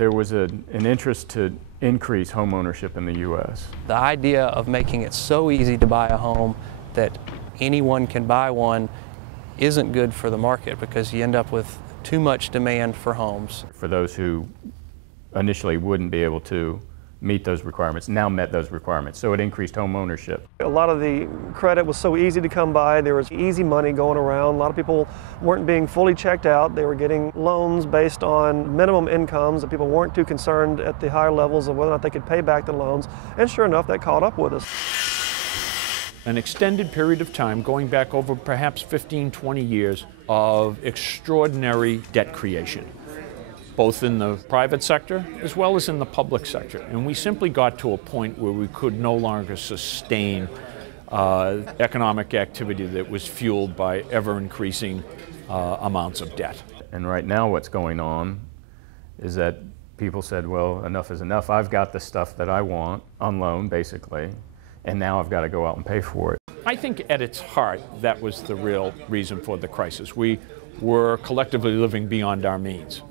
there was an interest to increase home ownership in the U.S. The idea of making it so easy to buy a home that anyone can buy one isn't good for the market, because you end up with too much demand for homes. For those who initially wouldn't be able to meet those requirements, now met those requirements, so it increased home ownership. A lot of the credit was so easy to come by. There was easy money going around. A lot of people weren't being fully checked out. They were getting loans based on minimum incomes, and people weren't too concerned at the higher levels of whether or not they could pay back the loans. And sure enough, that caught up with us. An extended period of time, going back over perhaps 15, 20 years of extraordinary debt creation, both in the private sector as well as in the public sector. And we simply got to a point where we could no longer sustain economic activity that was fueled by ever-increasing amounts of debt. And right now what's going on is that people said, well, enough is enough. I've got the stuff that I want on loan, basically, and now I've got to go out and pay for it. I think at its heart, that was the real reason for the crisis. We were collectively living beyond our means,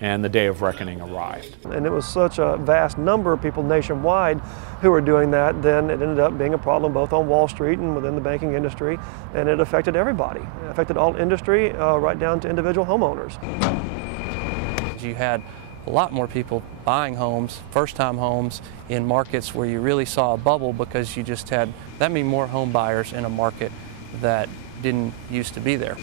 and the day of reckoning arrived. And it was such a vast number of people nationwide who were doing that, then it ended up being a problem both on Wall Street and within the banking industry, and it affected everybody. It affected all industry, right down to individual homeowners. You had a lot more people buying homes, first-time homes, in markets where you really saw a bubble, because you just had that many more home buyers in a market that didn't used to be there.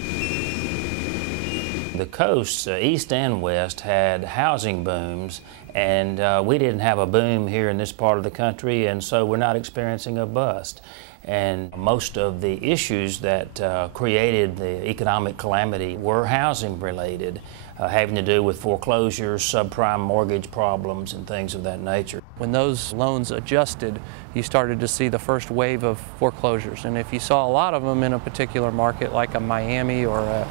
The coasts, east and west, had housing booms, and we didn't have a boom here in this part of the country, and so we're not experiencing a bust. And most of the issues that created the economic calamity were housing related, having to do with foreclosures, subprime mortgage problems, and things of that nature. When those loans adjusted, you started to see the first wave of foreclosures. And if you saw a lot of them in a particular market, like a Miami or a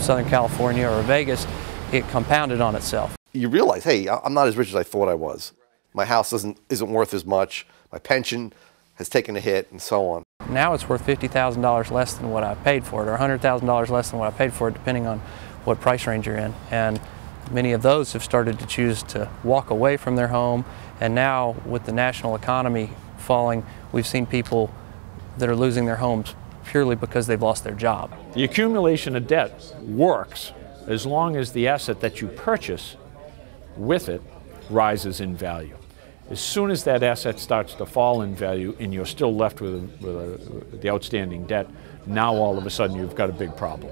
Southern California or a Vegas, it compounded on itself. You realize, hey, I'm not as rich as I thought I was. My house isn't worth as much. My pension has taken a hit, and so on. Now it's worth $50,000 less than what I paid for it, or $100,000 less than what I paid for it, depending on what price range you're in. And many of those have started to choose to walk away from their home. And now, with the national economy falling, we've seen people that are losing their homes purely because they've lost their job. The accumulation of debt works as long as the asset that you purchase with it rises in value. As soon as that asset starts to fall in value and you're still left with the outstanding debt, now all of a sudden you've got a big problem.